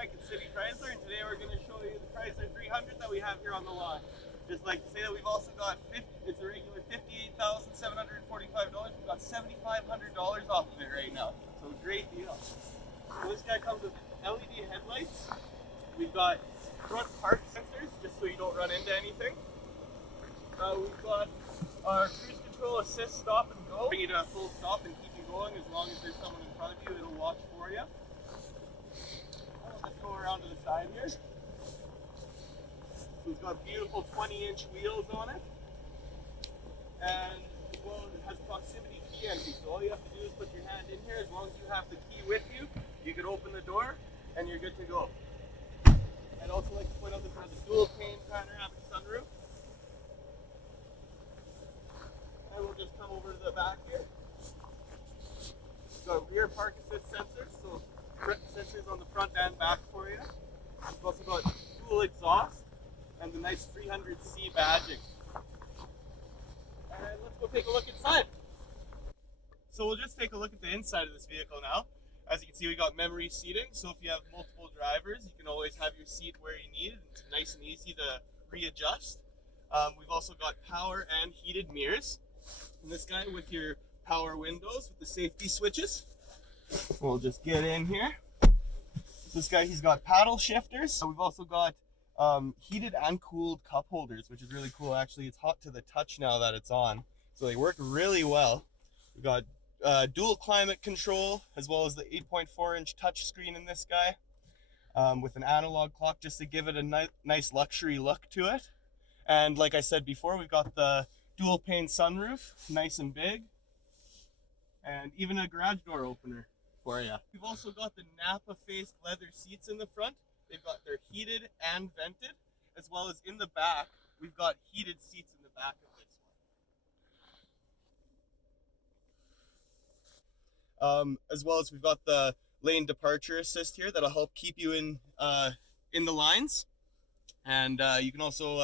Mike at City Chrysler, and today we're going to show you the Chrysler 300 that we have here on the lot. Just like to say that we've also got, it's a regular $58,745. We've got $7,500 off of it right now. So great deal. So this guy comes with LED headlights. We've got front park sensors, just so you don't run into anything. We've got our cruise control assist stop and go. Bring you to a full stop and keep you going as long as there's someone in front of you. It'll watch for you. Let's go around to the side here. So it's got beautiful 20-inch wheels on it. And well, it has proximity key entry. So all you have to do is put your hand in here. As long as you have the key with you, you can open the door and you're good to go. I'd also like to point out that there's a dual pane panoramic sunroof. And we'll just come over to the back here. We've got rear park assist sensors, so sensors on the front and back for you. We've also got dual exhaust and the nice 300C badging. And let's go take a look inside. So we'll just take a look at the inside of this vehicle now. As you can see, we got memory seating, so if you have multiple drivers, you can always have your seat where you need it. It's nice and easy to readjust. We've also got power and heated mirrors. And this guy with your power windows with the safety switches. We'll just get in here. This guy, he's got paddle shifters. We've also got heated and cooled cup holders, which is really cool. Actually, it's hot to the touch now that it's on, so they work really well. We've got dual climate control, as well as the 8.4-inch touch screen in this guy, with an analog clock just to give it a nice luxury look to it. And like I said before, we've got the dual pane sunroof, nice and big, and even a garage door opener for you. We've also got the Napa-faced leather seats in the front. They're heated and vented, as well as in the back, we've got heated seats in the back of this one. As well as we've got the lane departure assist here that'll help keep you in the lines. And you also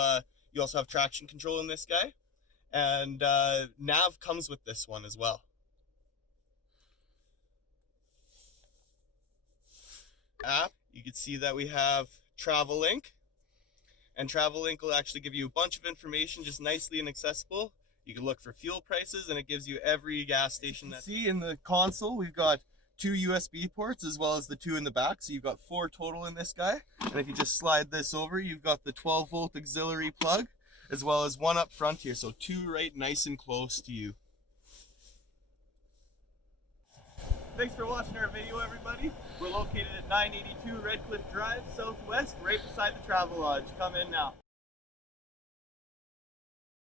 have traction control in this guy. And nav comes with this one as well. App, you can see that we have Travel Link, and Travel Link will actually give you a bunch of information just nicely and accessible. You can look for fuel prices, and it gives you every gas station that you see. In the console, we've got 2 USB ports as well as the 2 in the back, so you've got 4 total in this guy. And if you just slide this over, you've got the 12-volt auxiliary plug as well as 1 up front here, so 2 right nice and close to you. Thanks for watching our video, everybody. We're located at 982 Redcliffe Drive, Southwest, right beside the Travel Lodge. Come in now.